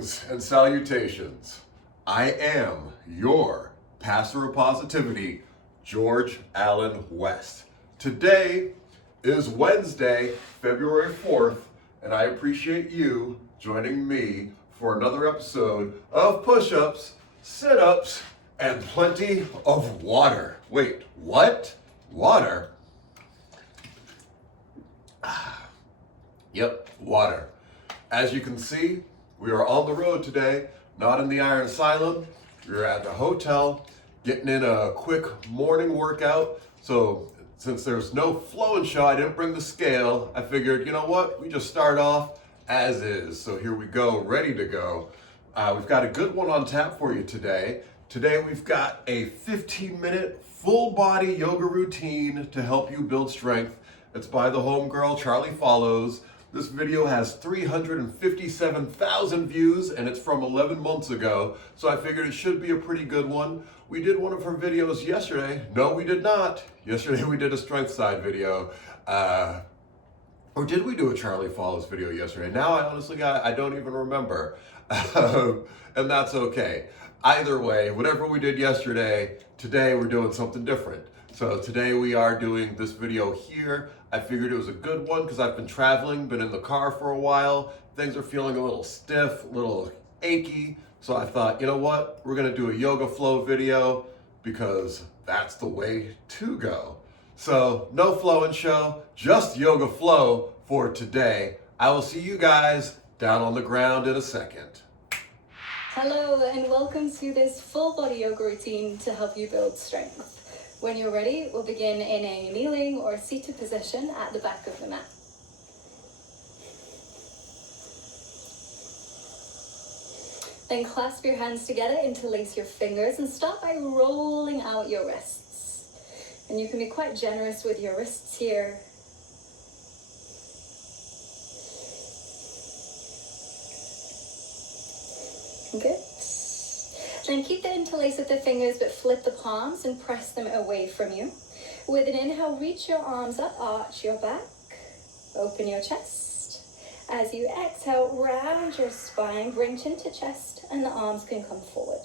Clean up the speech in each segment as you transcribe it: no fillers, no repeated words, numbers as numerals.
Greetings and salutations. I am your pastor of positivity, George Allen West. Today is Wednesday, February 4th, and I appreciate you joining me for another episode of Push-Ups, Sit-Ups, and plenty of water. Wait, what? Water? Yep, water. As you can see, we are on the road today, not in the Iron Asylum. We're at the hotel, getting in a quick morning workout. So since there's no flow and show, I didn't bring the scale. I figured, you know what? We just start off as is. So here we go, ready to go. We've got a good one on tap for you today. Today we've got a 15-minute full body yoga routine to help you build strength. It's by the homegirl, Charlie Follows. This video has 357,000 views and it's from 11 months ago, so I figured it should be a pretty good one. We did one of her videos yesterday. No, we did not. Yesterday we did a strength side video. Or did we do a Charlie Follows video yesterday? Now I honestly, I don't even remember. And that's okay. Either way, whatever we did yesterday, today we're doing something different. So today we are doing this video here. I figured it was a good one because I've been traveling, been in the car for a while. Things are feeling a little stiff, a little achy. So I thought, you know what? We're gonna do a yoga flow video because that's the way to go. So no flow and show, just yoga flow for today. I will see you guys down on the ground in a second. Hello and welcome to this full body yoga routine to help you build strength. When you're ready, we'll begin in a kneeling or seated position at the back of the mat. Then clasp your hands together, interlace your fingers, and start by rolling out your wrists. And you can be quite generous with your wrists here. Good. Then keep the interlace of the fingers, but flip the palms and press them away from you. With an inhale, reach your arms up, arch your back, open your chest. As you exhale, round your spine, bring chin to chest, and the arms can come forward.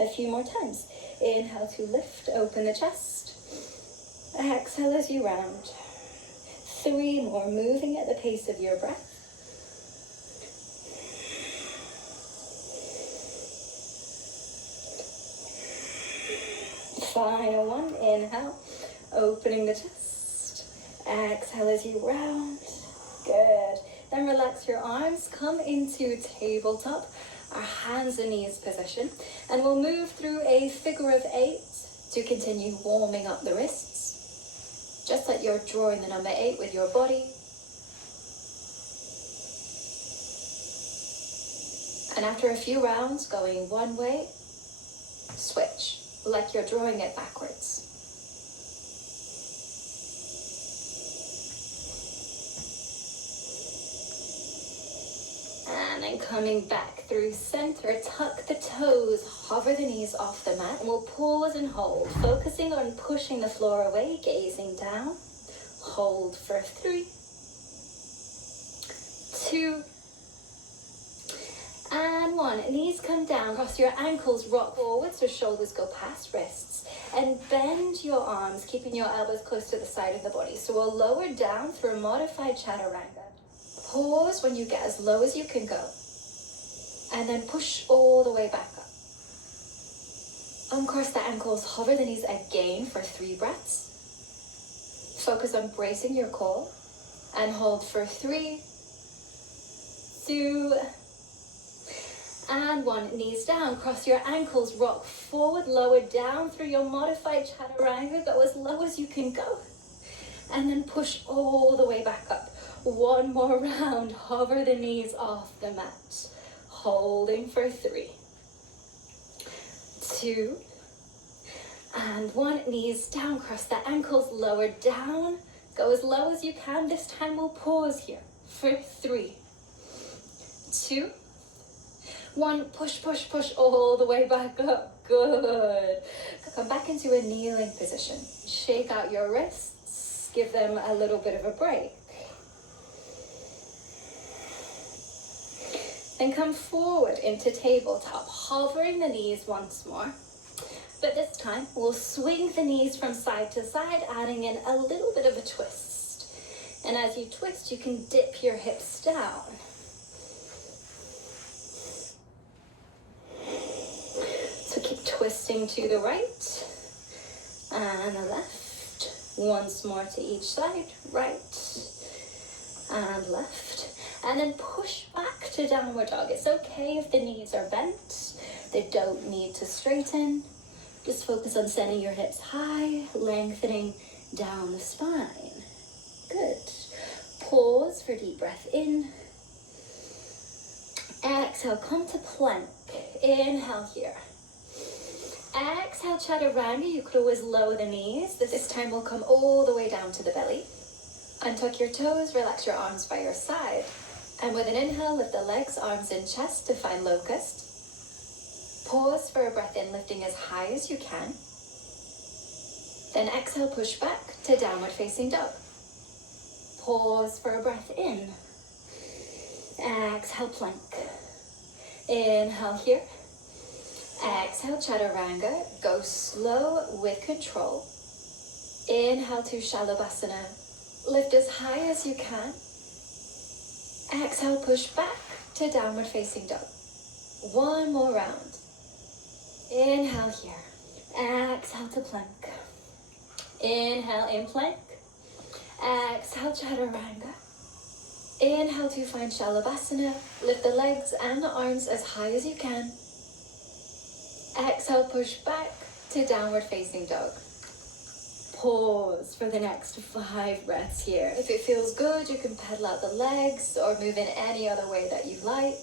A few more times. Inhale to lift, open the chest. Exhale as you round. 3 more, moving at the pace of your breath. Final one, inhale, opening the chest. Exhale as you round. Good. Then relax your arms, come into tabletop, our hands and knees position, and we'll move through a figure of 8 to continue warming up the wrists. Just like you're drawing the number 8 with your body. And after a few rounds, going one way, switch. Like you're drawing it backwards. And then coming back through center, tuck the toes, hover the knees off the mat, and we'll pause and hold, focusing on pushing the floor away, gazing down. Hold for 3, 2, and 1. Knees come down, cross your ankles, rock forward so shoulders go past wrists. And bend your arms, keeping your elbows close to the side of the body. So we'll lower down through a modified chaturanga. Pause when you get as low as you can go. And then push all the way back up. Uncross the ankles, hover the knees again for 3 breaths. Focus on bracing your core. And hold for 3, 2, and 1. Knees down, cross your ankles, rock forward, lower down through your modified chaturanga, go as low as you can go. And then push all the way back up. 1 more round, hover the knees off the mat. Holding for 3, 2, and 1. Knees down, cross the ankles, lower down, go as low as you can. This time we'll pause here for 3, 2, 1, push, push, push all the way back up. Good. Come back into a kneeling position. Shake out your wrists. Give them a little bit of a break. Then come forward into tabletop, hovering the knees once more. But this time, we'll swing the knees from side to side, adding in a little bit of a twist. And as you twist, you can dip your hips down. So keep twisting to the right and the left. Once more to each side, right and left. And then push back to downward dog. It's okay if the knees are bent. They don't need to straighten. Just focus on sending your hips high, lengthening down the spine. Good. Pause for deep breath in. Exhale, come to plank. Inhale here. Exhale, chaturanga. You could always lower the knees. This time we'll come all the way down to the belly. Untuck your toes, relax your arms by your side. And with an inhale, lift the legs, arms in chest to find locust. Pause for a breath in, lifting as high as you can. Then exhale, push back to downward facing dog. Pause for a breath in. Exhale, plank. Inhale here. Exhale, chaturanga. Go slow with control. Inhale to shalabhasana. Lift as high as you can. Exhale, push back to downward facing dog. One more round. Inhale here. Exhale to plank. Inhale in plank. Exhale, chaturanga. Inhale to find shalabhasana. Lift the legs and the arms as high as you can. Exhale, push back to downward facing dog. Pause for the next 5 breaths here. If it feels good, you can pedal out the legs or move in any other way that you like.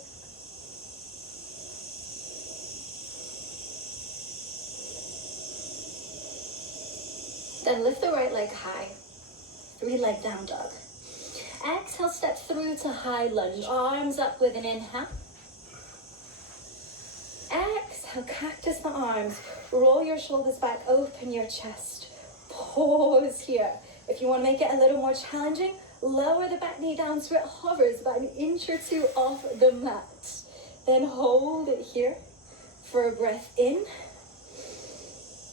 Then lift the right leg high. 3 leg down dog. Exhale, step through to high lunge. Arms up with an inhale. Exhale, cactus the arms. Roll your shoulders back, open your chest. Pause here. If you want to make it a little more challenging, lower the back knee down so it hovers about an inch or 2 off the mat. Then hold it here for a breath in.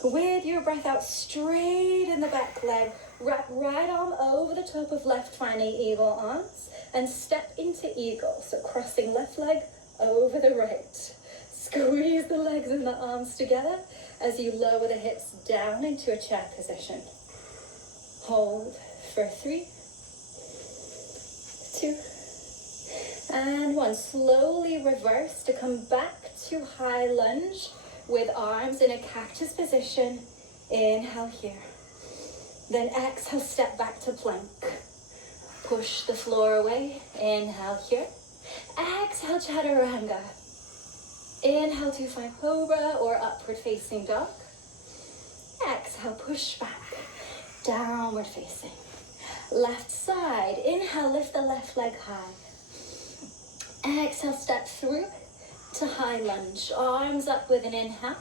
With your breath out, straight in the back leg. Wrap right arm over the top of left, finding eagle arms. And step into eagle. So crossing left leg over the right. Squeeze the legs and the arms together as you lower the hips down into a chair position. Hold for 3, 2, and 1. Slowly reverse to come back to high lunge with arms in a cactus position. Inhale here. Then exhale, step back to plank. Push the floor away. Inhale here. Exhale, chaturanga. Inhale to find cobra or upward facing dog. Exhale, push back. Downward facing. Left side. Inhale, lift the left leg high. Exhale, step through to high lunge. Arms up with an inhale.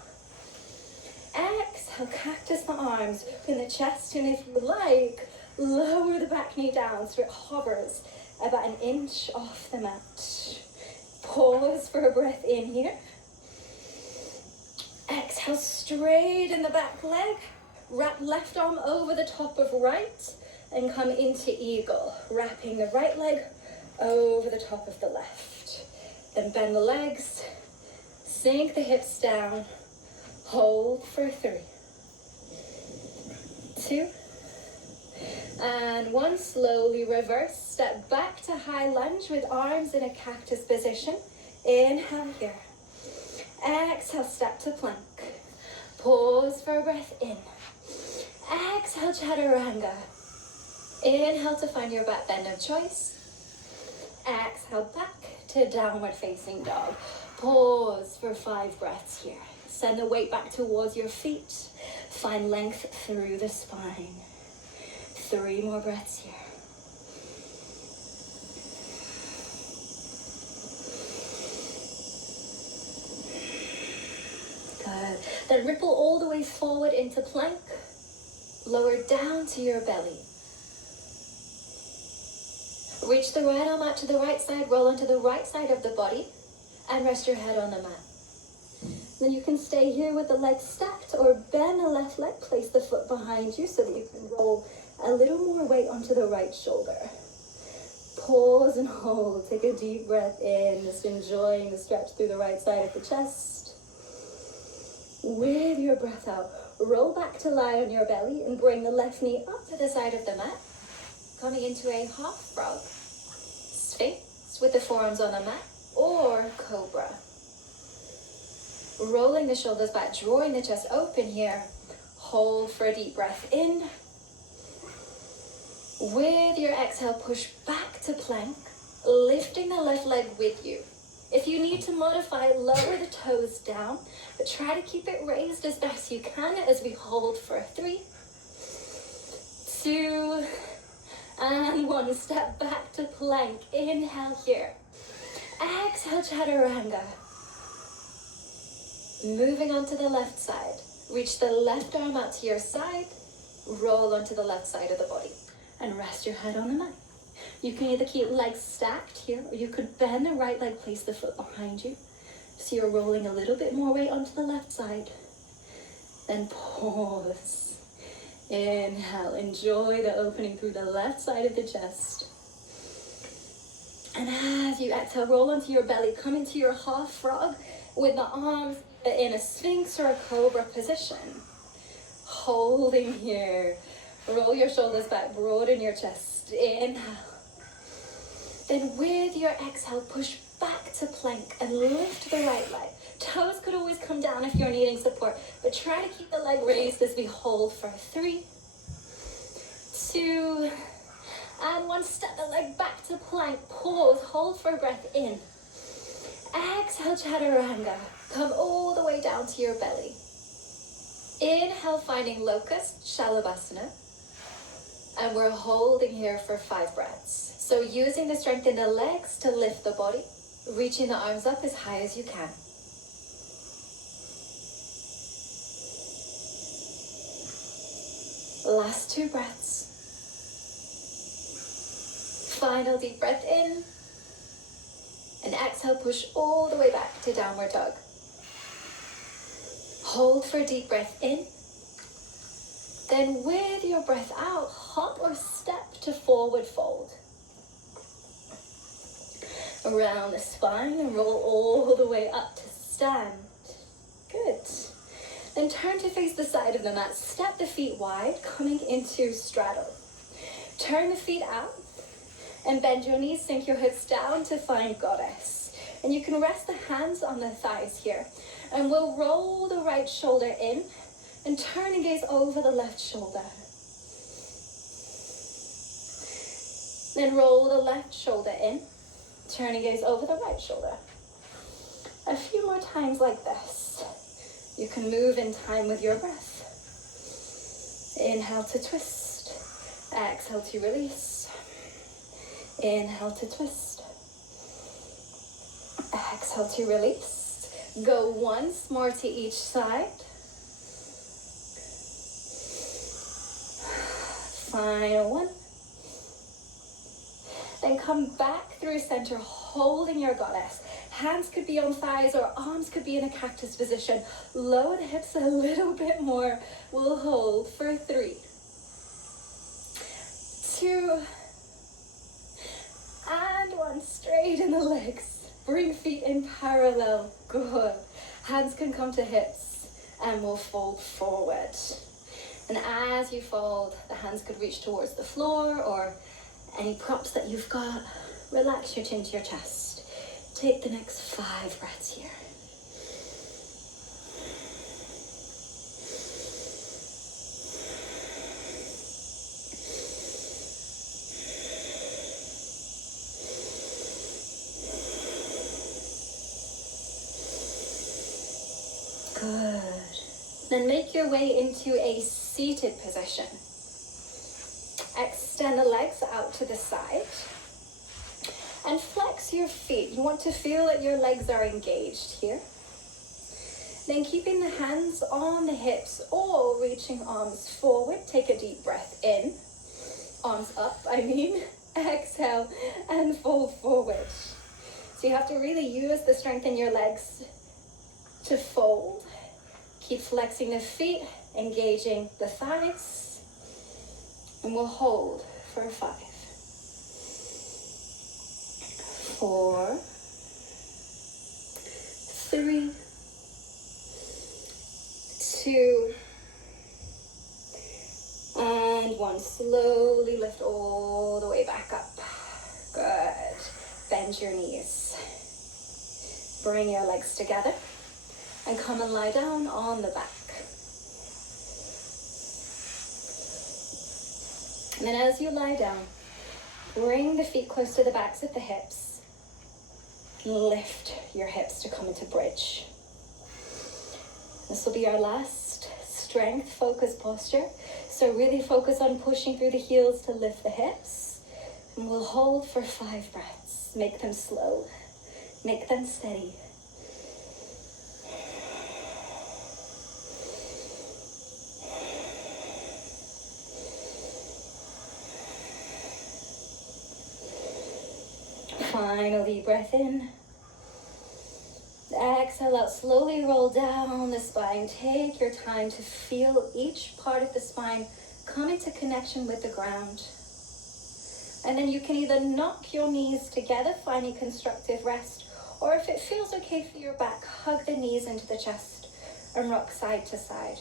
Exhale, cactus the arms in the chest. And if you like, lower the back knee down so it hovers about an inch off the mat. Pause for a breath in here. Exhale, straight in the back leg. Wrap left arm over the top of right and come into eagle. Wrapping the right leg over the top of the left. Then bend the legs, sink the hips down. Hold for 3, 2, and 1. Slowly reverse. Step back to high lunge with arms in a cactus position. Inhale here. Exhale, step to plank. Pause for a breath in. Exhale, chaturanga. Inhale to find your back bend of choice. Exhale, back to downward facing dog. Pause for 5 breaths here. Send the weight back towards your feet. Find length through the spine. 3 more breaths here. Good. Then ripple all the way forward into plank. Lower down to your belly. Reach the right arm out to the right side. Roll onto the right side of the body. and rest your head on the mat. Then you can stay here with the legs stacked or bend the left leg, place the foot behind you so that you can roll a little more weight onto the right shoulder. Pause and hold. Take a deep breath in, just enjoying the stretch through the right side of the chest. With your breath out, roll back to lie on your belly and bring the left knee up to the side of the mat. Coming into a half frog, Sphinx with the forearms on the mat, or Cobra. Rolling the shoulders back, drawing the chest open here. Hold for a deep breath in. With your exhale, push back to plank, lifting the left leg with you. If you need to modify, lower the toes down, but try to keep it raised as best you can as we hold for 3, 2, and 1. Step back to plank. Inhale here. Exhale, chaturanga. Moving onto the left side. Reach the left arm out to your side. Roll onto the left side of the body. And rest your head on the mat. You can either keep legs stacked here, or you could bend the right leg, place the foot behind you. So you're rolling a little bit more weight onto the left side. Then pause. Inhale, enjoy the opening through the left side of the chest. And as you exhale, roll onto your belly, come into your half frog with the arms in a Sphinx or a Cobra position. Holding here. Roll your shoulders back, broaden your chest. Inhale. Then with your exhale, push back to plank and lift the right leg. Toes could always come down if you're needing support, but try to keep the leg raised as we hold for 3, 2, and 1. Step the leg back to plank. Pause, hold for a breath in. Exhale, chaturanga. Come all the way down to your belly. Inhale, finding locust, shalabhasana. And we're holding here for 5 breaths. So using the strength in the legs to lift the body, reaching the arms up as high as you can. Last 2 breaths. Final deep breath in. And exhale, push all the way back to downward dog. Hold for a deep breath in. Then with your breath out, hop or step to forward fold. Around the spine and roll all the way up to stand. Good. Then turn to face the side of the mat. Step the feet wide, coming into straddle. Turn the feet out and bend your knees, sink your hips down to find goddess. And you can rest the hands on the thighs here. And we'll roll the right shoulder in and turn and gaze over the left shoulder. Then roll the left shoulder in, turn and gaze over the right shoulder. A few more times like this. You can move in time with your breath. Inhale to twist. Exhale to release. Inhale to twist. Exhale to release. Go once more to each side. Final 1. Then come back through center, holding your goddess. Hands could be on thighs or arms could be in a cactus position. Lower the hips a little bit more. We'll hold for 3, 2, and 1. Straighten the legs. Bring feet in parallel. Good. Hands can come to hips and we'll fold forward. And as you fold, the hands could reach towards the floor or any props that you've got. Relax your chin to your chest. Take the next 5 breaths here. Good. Then make your way into a seated position. Extend the legs out to the side and flex your feet. You want to feel that your legs are engaged here. Then keeping the hands on the hips or reaching arms forward, take a deep breath in. Arms up, Exhale and fold forward. So you have to really use the strength in your legs to fold. Keep flexing the feet, engaging the thighs, and we'll hold for 5, 4, 3, 2, and 1. Slowly lift all the way back up. Good. Bend your knees. Bring your legs together and come and lie down on the back. And then as you lie down, bring the feet close to the backs of the hips. Lift your hips to come into bridge. This will be our last strength focused posture. So really focus on pushing through the heels to lift the hips. And we'll hold for 5 breaths. Make them slow. Make them steady. Final deep breath in. Exhale out, slowly roll down the spine. Take your time to feel each part of the spine come into connection with the ground. And then you can either knock your knees together, finding constructive rest, or if it feels okay for your back, hug the knees into the chest and rock side to side.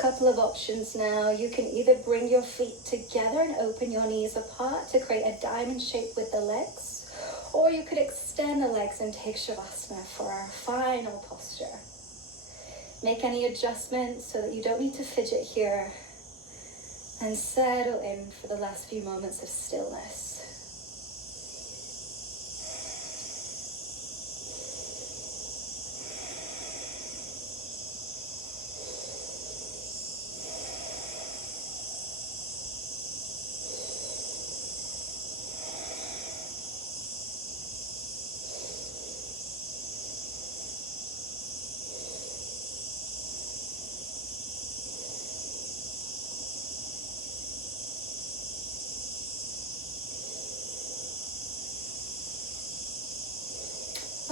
Couple of options now. You can either bring your feet together and open your knees apart to create a diamond shape with the legs, or you could extend the legs and take Shavasana for our final posture. Make any adjustments so that you don't need to fidget here, and settle in for the last few moments of stillness.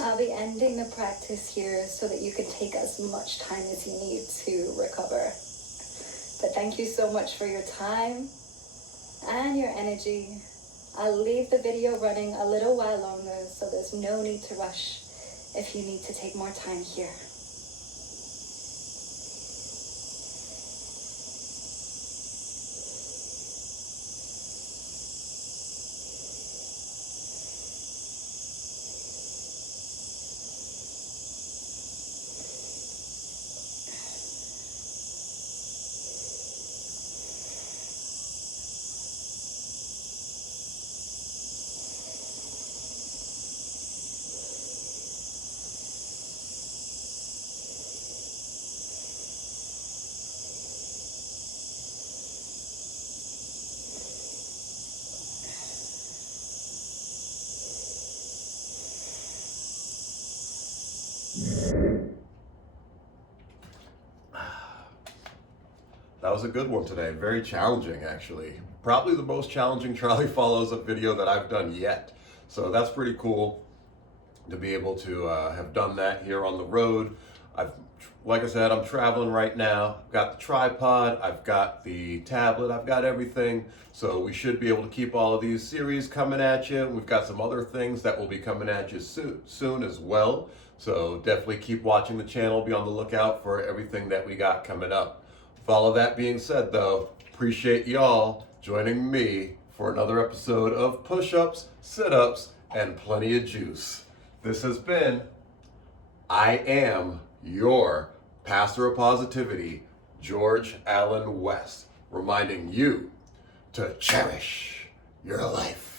I'll be ending the practice here so that you can take as much time as you need to recover. But thank you so much for your time and your energy. I'll leave the video running a little while longer, so there's no need to rush if you need to take more time here. That was a good one today. Very challenging, actually. Probably the most challenging trolley follows up video that I've done yet. So that's pretty cool to be able to have done that here on the road. Like I said, I'm traveling right now. I've got the tripod, I've got the tablet, I've got everything. So we should be able to keep all of these series coming at you. We've got some other things that will be coming at you soon as well. So definitely keep watching the channel. Be on the lookout for everything that we got coming up. With all of that being said, though, appreciate y'all joining me for another episode of Push-Ups, Sit-Ups, and Plenty of Juice. This has been I Am Your Pastor of Positivity, George Allen West, reminding you to cherish your life.